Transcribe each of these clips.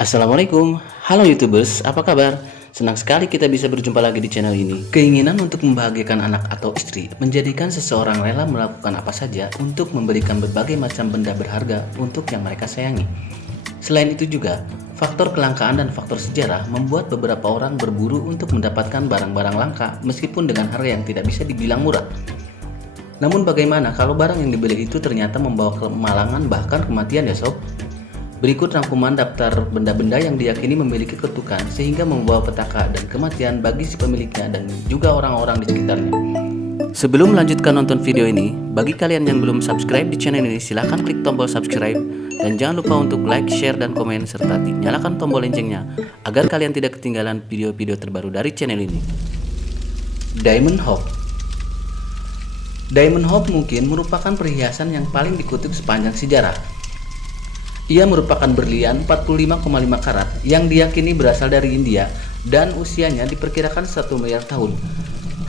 Assalamualaikum, halo YouTubers, apa kabar? Senang sekali kita bisa berjumpa lagi di channel ini. Keinginan untuk membahagiakan anak atau istri menjadikan seseorang rela melakukan apa saja untuk memberikan berbagai macam benda berharga untuk yang mereka sayangi. Selain itu juga, faktor kelangkaan dan faktor sejarah membuat beberapa orang berburu untuk mendapatkan barang-barang langka meskipun dengan harga yang tidak bisa dibilang murah. Namun bagaimana kalau barang yang dibeli itu ternyata membawa kemalangan bahkan kematian ya sob? Berikut rangkuman daftar benda-benda yang diyakini memiliki kutukan sehingga membawa petaka dan kematian bagi si pemiliknya dan juga orang-orang di sekitarnya. Sebelum melanjutkan nonton video ini, bagi kalian yang belum subscribe di channel ini silahkan klik tombol subscribe dan jangan lupa untuk like, share, dan komen serta nyalakan tombol loncengnya agar kalian tidak ketinggalan video-video terbaru dari channel ini. Diamond Hope. Diamond Hope mungkin merupakan perhiasan yang paling dikutuk sepanjang sejarah. Ia merupakan berlian 45,5 karat yang diyakini berasal dari India dan usianya diperkirakan 1 miliar tahun.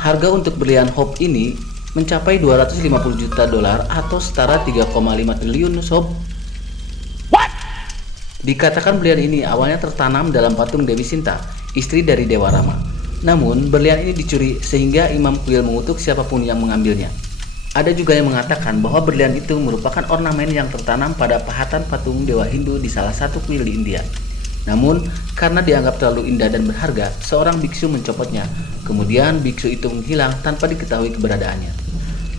Harga untuk berlian Hope ini mencapai 250 juta dolar atau setara 3,5 triliun sob. Dikatakan berlian ini awalnya tertanam dalam patung Dewi Sinta, istri dari Dewa Rama. Namun berlian ini dicuri sehingga Imam Kuil mengutuk siapapun yang mengambilnya. Ada juga yang mengatakan bahwa berlian itu merupakan ornamen yang tertanam pada pahatan patung dewa Hindu di salah satu kuil di India. Namun, karena dianggap terlalu indah dan berharga, seorang biksu mencopotnya. Kemudian biksu itu menghilang tanpa diketahui keberadaannya.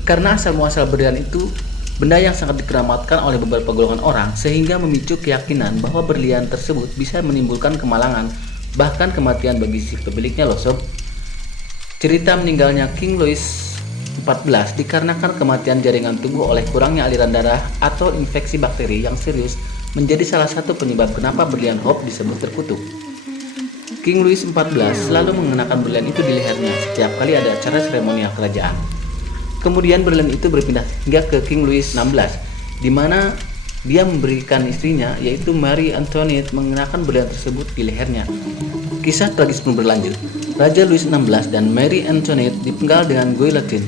Karena asal-muasal berlian itu benda yang sangat dikeramatkan oleh beberapa golongan orang, sehingga memicu keyakinan bahwa berlian tersebut bisa menimbulkan kemalangan, bahkan kematian bagi si pemiliknya loh sob. Cerita meninggalnya King Louis XIV dikarenakan kematian jaringan tubuh oleh kurangnya aliran darah atau infeksi bakteri yang serius menjadi salah satu penyebab kenapa berlian Hope disebut terkutuk. King Louis XIV selalu mengenakan berlian itu di lehernya setiap kali ada acara seremonial kerajaan. Kemudian berlian itu berpindah hingga ke King Louis XVI, di mana dia memberikan istrinya yaitu Marie Antoinette mengenakan berlian tersebut di lehernya. Kisah tragis pun berlanjut. Raja Louis XVI dan Marie Antoinette dipenggal dengan guillotine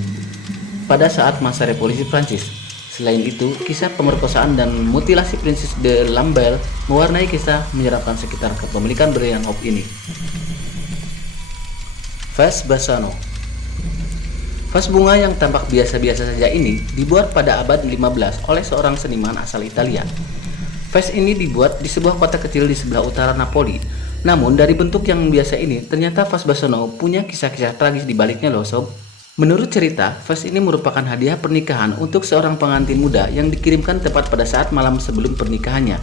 pada saat masa revolusi Prancis. Selain itu, kisah pemerkosaan dan mutilasi Princess de Lamballe mewarnai kisah menyeramkan sekitar kepemilikan berlian Hope ini. Vas Bassano. Vas bunga yang tampak biasa-biasa saja ini dibuat pada abad 15 oleh seorang seniman asal Italia. Vas ini dibuat di sebuah kota kecil di sebelah utara Napoli. Namun dari bentuk yang biasa ini, ternyata Vas Bassano punya kisah-kisah tragis di baliknya loh sob. Menurut cerita, vas ini merupakan hadiah pernikahan untuk seorang pengantin muda yang dikirimkan tepat pada saat malam sebelum pernikahannya.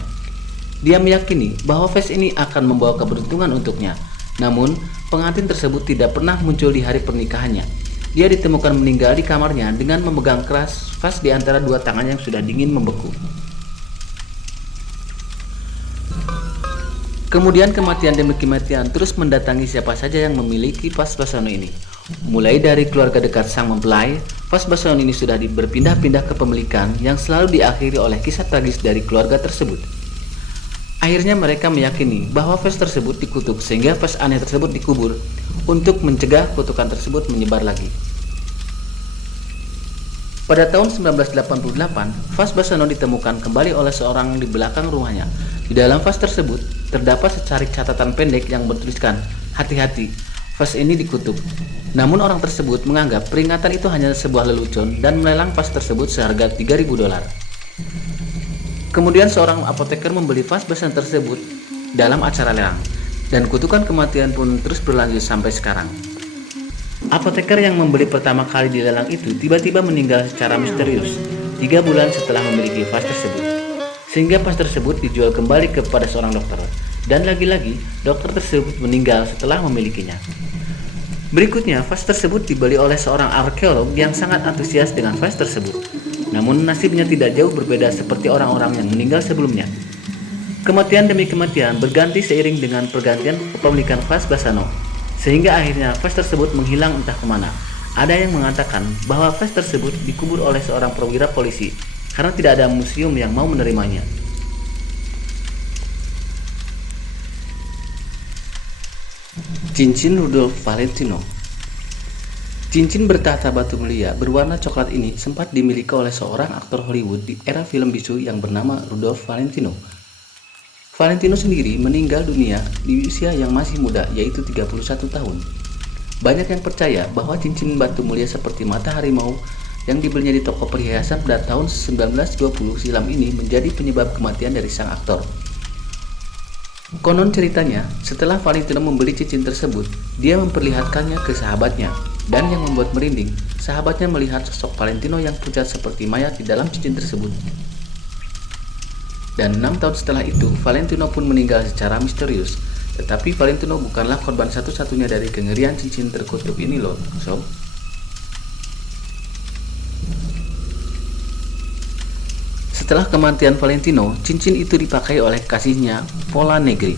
Dia meyakini bahwa vas ini akan membawa keberuntungan untuknya. Namun, pengantin tersebut tidak pernah muncul di hari pernikahannya. Dia ditemukan meninggal di kamarnya dengan memegang keras vas di antara dua tangan yang sudah dingin membeku. Kemudian kematian demi kematian terus mendatangi siapa saja yang memiliki vas Bassano ini. Mulai dari keluarga dekat sang mempelai, vas Bassano ini sudah berpindah-pindah kepemilikan yang selalu diakhiri oleh kisah tragis dari keluarga tersebut. Akhirnya mereka meyakini bahwa vas tersebut dikutuk sehingga vas aneh tersebut dikubur untuk mencegah kutukan tersebut menyebar lagi. Pada tahun 1988, vas Bassano ditemukan kembali oleh seorang di belakang rumahnya. Di dalam vas tersebut terdapat secarik catatan pendek yang bertuliskan, "Hati-hati, vas ini dikutuk." Namun orang tersebut menganggap peringatan itu hanya sebuah lelucon dan melelang vas tersebut seharga 3.000 dolar. Kemudian seorang apoteker membeli vas Bassano tersebut dalam acara lelang, dan kutukan kematian pun terus berlanjut sampai sekarang. Apoteker yang membeli pertama kali di lelang itu tiba-tiba meninggal secara misterius 3 bulan setelah memiliki vas tersebut, sehingga vas tersebut dijual kembali kepada seorang dokter, dan lagi-lagi dokter tersebut meninggal setelah memilikinya. Berikutnya, vas tersebut dibeli oleh seorang arkeolog yang sangat antusias dengan vas tersebut. Namun nasibnya tidak jauh berbeda seperti orang-orang yang meninggal sebelumnya. Kematian demi kematian berganti seiring dengan pergantian kepemilikan vas Bassano, sehingga akhirnya vas tersebut menghilang entah kemana. Ada yang mengatakan bahwa vas tersebut dikubur oleh seorang perwira polisi karena tidak ada museum yang mau menerimanya. Cincin Rudolf Valentino. Cincin bertahta batu mulia berwarna coklat ini sempat dimiliki oleh seorang aktor Hollywood di era film bisu yang bernama Rudolf Valentino. Valentino sendiri meninggal dunia di usia yang masih muda, yaitu 31 tahun. Banyak yang percaya bahwa cincin batu mulia seperti mata harimau yang dibelinya di toko perhiasan pada tahun 1920 silam ini menjadi penyebab kematian dari sang aktor. Konon ceritanya, setelah Valentino membeli cincin tersebut, dia memperlihatkannya ke sahabatnya, dan yang membuat merinding, sahabatnya melihat sosok Valentino yang pucat seperti mayat di dalam cincin tersebut. Dan 6 tahun setelah itu, Valentino pun meninggal secara misterius. Tetapi Valentino bukanlah korban satu-satunya dari kengerian cincin terkutuk ini loh, sob. Setelah kematian Valentino, cincin itu dipakai oleh kasihnya, Pola Negri.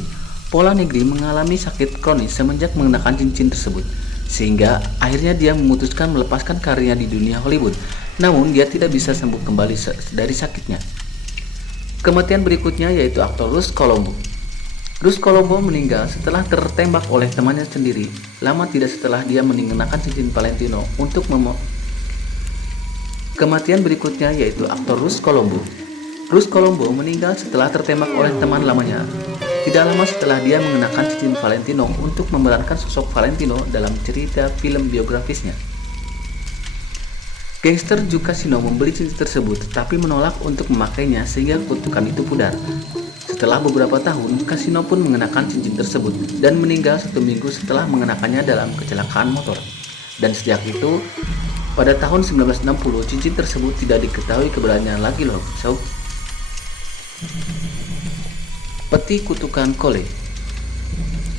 Pola Negri mengalami sakit kronis semenjak mengenakan cincin tersebut, sehingga akhirnya dia memutuskan melepaskan karirnya di dunia Hollywood. Namun dia tidak bisa sembuh kembali dari sakitnya. Kematian berikutnya yaitu aktor Russ Colombo. Russ Colombo meninggal setelah tertembak oleh temannya sendiri, lama tidak setelah dia mengenakan cincin Valentino untuk Kematian berikutnya yaitu aktor Russ Colombo. Russ Colombo meninggal setelah tertembak oleh teman lamanya. Tidak lama setelah dia mengenakan cincin Valentino untuk memerankan sosok Valentino dalam cerita film biografisnya. Gangster Joe Casino membeli cincin tersebut tetapi menolak untuk memakainya sehingga kutukan itu pudar. Setelah beberapa tahun, Casino pun mengenakan cincin tersebut dan meninggal 1 minggu setelah mengenakannya dalam kecelakaan motor. Dan sejak itu, pada tahun 1960, cincin tersebut tidak diketahui keberadaannya lagi loh, sob. Peti kutukan Cole.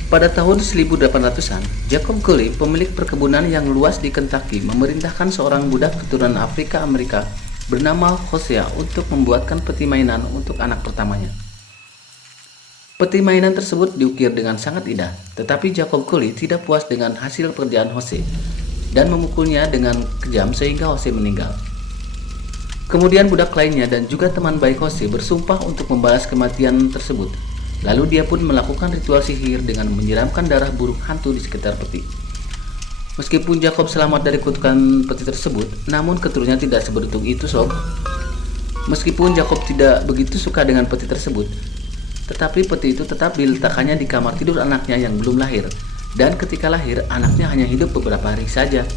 Pada tahun 1800-an, Jacob Cole, pemilik perkebunan yang luas di Kentucky, memerintahkan seorang budak keturunan Afrika Amerika bernama Hosea untuk membuatkan peti mainan untuk anak pertamanya. Peti mainan tersebut diukir dengan sangat indah, tetapi Jacob Cole tidak puas dengan hasil pekerjaan Hosea dan memukulnya dengan kejam sehingga Hosea meninggal. Kemudian budak lainnya dan juga teman baik Hosea bersumpah untuk membalas kematian tersebut. Lalu dia pun melakukan ritual sihir dengan menyiramkan darah burung hantu di sekitar peti. Meskipun Jacob selamat dari kutukan peti tersebut, namun keturunannya tidak seberuntung itu, sob. Meskipun Jacob tidak begitu suka dengan peti tersebut, tetapi peti itu tetap diletakkannya di kamar tidur anaknya yang belum lahir. Dan ketika lahir, anaknya hanya hidup beberapa hari saja.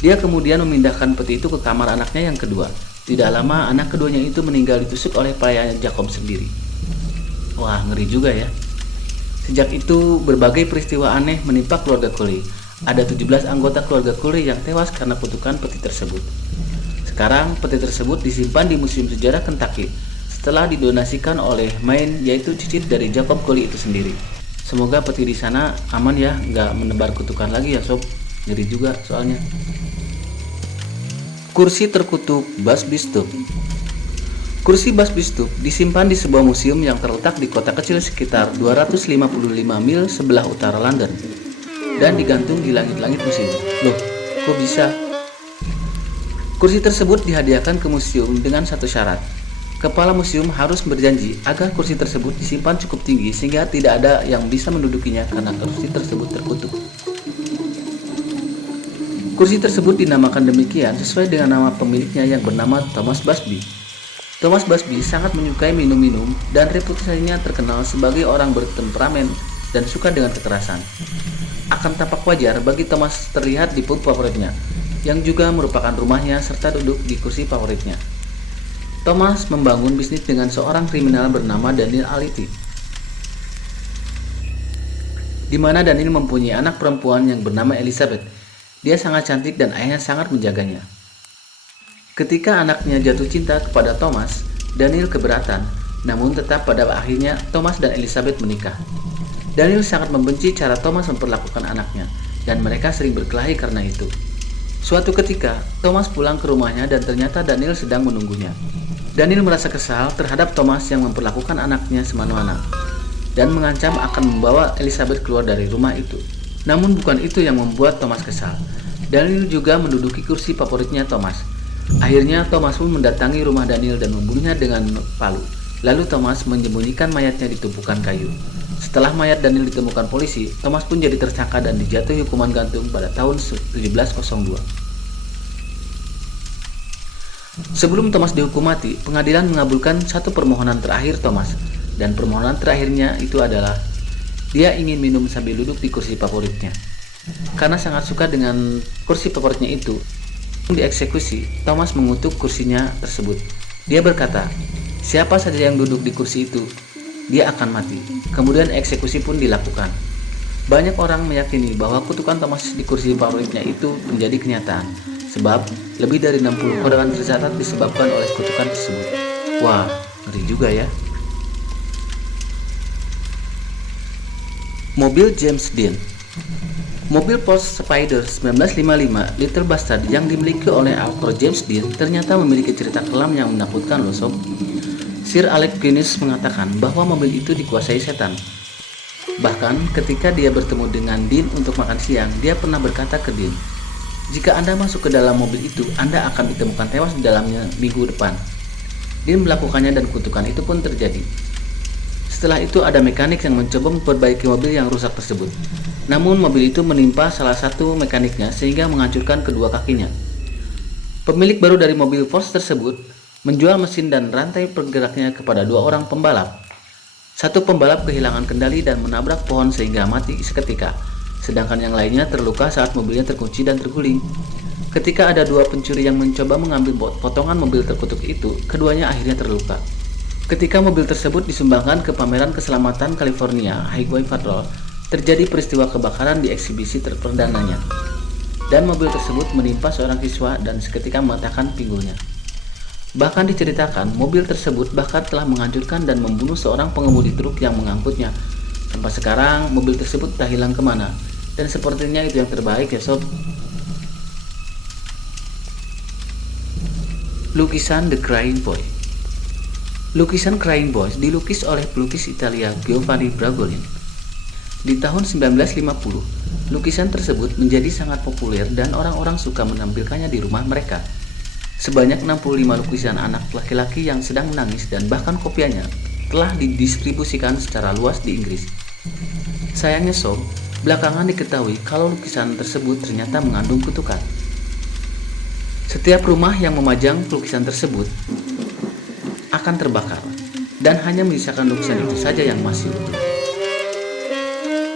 Dia kemudian memindahkan peti itu ke kamar anaknya yang kedua. Tidak lama, anak keduanya itu meninggal ditusuk oleh pelayan Jacob sendiri. Wah, ngeri juga ya. Sejak itu, berbagai peristiwa aneh menimpa keluarga Cole. Ada 17 anggota keluarga Cole yang tewas karena kutukan peti tersebut. Sekarang, peti tersebut disimpan di Museum Sejarah Kentucky setelah didonasikan oleh Maine, yaitu cicit dari Jacob Cole itu sendiri. Semoga peti di sana aman ya, nggak menebar kutukan lagi ya, sob. Ngeri juga soalnya. Kursi terkutuk Busby Stoop. Kursi Busby Stoop disimpan di sebuah museum yang terletak di kota kecil sekitar 255 mil sebelah utara London dan digantung di langit-langit museum. Loh, kok bisa? Kursi tersebut dihadiahkan ke museum dengan satu syarat. Kepala museum harus berjanji agar kursi tersebut disimpan cukup tinggi sehingga tidak ada yang bisa mendudukinya karena kursi tersebut terkutuk. Kursi tersebut dinamakan demikian sesuai dengan nama pemiliknya yang bernama Thomas Busby. Thomas Busby sangat menyukai minum-minum dan reputasinya terkenal sebagai orang bertemperamen dan suka dengan kekerasan. Akan tampak wajar bagi Thomas terlihat di pub favoritnya, yang juga merupakan rumahnya serta duduk di kursi favoritnya. Thomas membangun bisnis dengan seorang kriminal bernama Daniel Aliti, di mana Daniel mempunyai anak perempuan yang bernama Elizabeth. Dia sangat cantik dan ayahnya sangat menjaganya. Ketika anaknya jatuh cinta kepada Thomas, Daniel keberatan, namun tetap pada akhirnya Thomas dan Elizabeth menikah. Daniel sangat membenci cara Thomas memperlakukan anaknya, dan mereka sering berkelahi karena itu. Suatu ketika, Thomas pulang ke rumahnya dan ternyata Daniel sedang menunggunya. Daniel merasa kesal terhadap Thomas yang memperlakukan anaknya semena-mena, dan mengancam akan membawa Elizabeth keluar dari rumah itu. Namun bukan itu yang membuat Thomas kesal. Daniel juga menduduki kursi favoritnya Thomas. Akhirnya Thomas pun mendatangi rumah Daniel dan membunuhnya dengan palu. Lalu Thomas menyembunyikan mayatnya di tumpukan kayu. Setelah mayat Daniel ditemukan polisi, Thomas pun jadi tersangka dan dijatuhi hukuman gantung pada tahun 1702. Sebelum Thomas dihukum mati, pengadilan mengabulkan satu permohonan terakhir Thomas. dan permohonan terakhirnya itu adalah dia ingin minum sambil duduk di kursi favoritnya. Karena sangat suka dengan kursi favoritnya itu, dieksekusi, Thomas mengutuk kursinya tersebut. Dia berkata, siapa saja yang duduk di kursi itu, dia akan mati. Kemudian eksekusi pun dilakukan. Banyak orang meyakini bahwa kutukan Thomas di kursi favoritnya itu menjadi kenyataan, sebab lebih dari 60 korban tercatat disebabkan oleh kutukan tersebut. Wah, ngeri juga ya. Mobil James Dean. Mobil Porsche Spyder 1955 Little Bastard yang dimiliki oleh aktor James Dean ternyata memiliki cerita kelam yang menakutkan loh sob. Sir Alec Guinness mengatakan bahwa mobil itu dikuasai setan. Bahkan ketika dia bertemu dengan Dean untuk makan siang, dia pernah berkata ke Dean, jika Anda masuk ke dalam mobil itu, Anda akan ditemukan tewas di dalamnya minggu depan. Dean melakukannya dan kutukan itu pun terjadi. Setelah itu ada mekanik yang mencoba memperbaiki mobil yang rusak tersebut. Namun mobil itu menimpa salah satu mekaniknya sehingga menghancurkan kedua kakinya. Pemilik baru dari mobil Porsche tersebut menjual mesin dan rantai penggeraknya kepada 2 orang pembalap. Satu pembalap kehilangan kendali dan menabrak pohon sehingga mati seketika, sedangkan yang lainnya terluka saat mobilnya terkunci dan terguling. Ketika ada 2 pencuri yang mencoba mengambil potongan mobil terkutuk itu, keduanya akhirnya terluka. Ketika mobil tersebut disumbangkan ke pameran keselamatan California Highway Patrol, terjadi peristiwa kebakaran di eksibisi terperdananya, dan mobil tersebut menimpa seorang siswa dan seketika mematahkan pinggulnya. Bahkan diceritakan mobil tersebut bahkan telah menghancurkan dan membunuh seorang pengemudi truk yang mengangkutnya. Sampai sekarang mobil tersebut tak hilang kemana, dan sepertinya itu yang terbaik ya sob. Lukisan The Crying Boy. Lukisan Crying Boy dilukis oleh pelukis Italia Giovanni Bragolin. Di tahun 1950, lukisan tersebut menjadi sangat populer dan orang-orang suka menampilkannya di rumah mereka. Sebanyak 65 lukisan anak laki-laki yang sedang menangis dan bahkan kopiannya telah didistribusikan secara luas di Inggris. Sayangnya sob, belakangan diketahui kalau lukisan tersebut ternyata mengandung kutukan. Setiap rumah yang memajang lukisan tersebut akan terbakar dan hanya menyisakan lukisan itu saja yang masih utuh.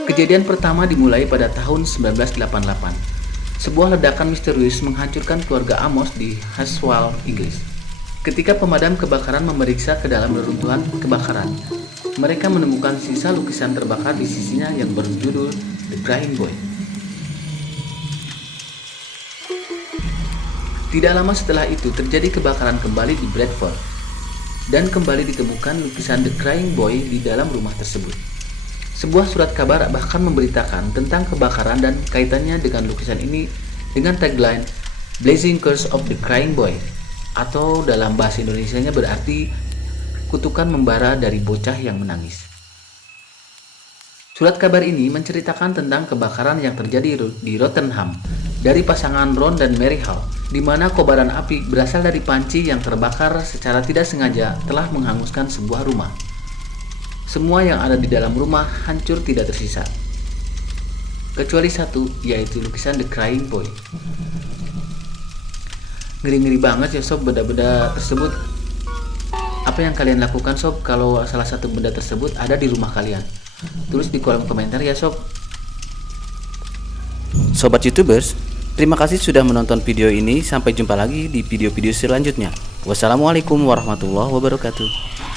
Kejadian pertama dimulai pada tahun 1988. Sebuah ledakan misterius menghancurkan keluarga Amos di Haswell, Inggris. Ketika pemadam kebakaran memeriksa ke dalam reruntuhan kebakaran, mereka menemukan sisa lukisan terbakar di sisinya yang berjudul The Crying Boy. Tidak lama setelah itu terjadi kebakaran kembali di Bradford, dan kembali ditemukan lukisan The Crying Boy di dalam rumah tersebut. Sebuah surat kabar bahkan memberitakan tentang kebakaran dan kaitannya dengan lukisan ini dengan tagline Blazing Curse of the Crying Boy, atau dalam bahasa Indonesianya berarti kutukan membara dari bocah yang menangis. Surat kabar ini menceritakan tentang kebakaran yang terjadi di Rotherham dari pasangan Ron dan Mary Hall, di mana kobaran api berasal dari panci yang terbakar secara tidak sengaja telah menghanguskan sebuah rumah. Semua yang ada di dalam rumah hancur tidak tersisa, kecuali satu, yaitu lukisan The Crying Boy. Ngeri-ngeri banget ya sob benda-benda tersebut. Apa yang kalian lakukan sob kalau salah satu benda tersebut ada di rumah kalian? Tulis di kolom komentar ya sob. Sobat YouTubers, terima kasih sudah menonton video ini. Sampai jumpa lagi di video-video selanjutnya. Wassalamualaikum warahmatullahi wabarakatuh.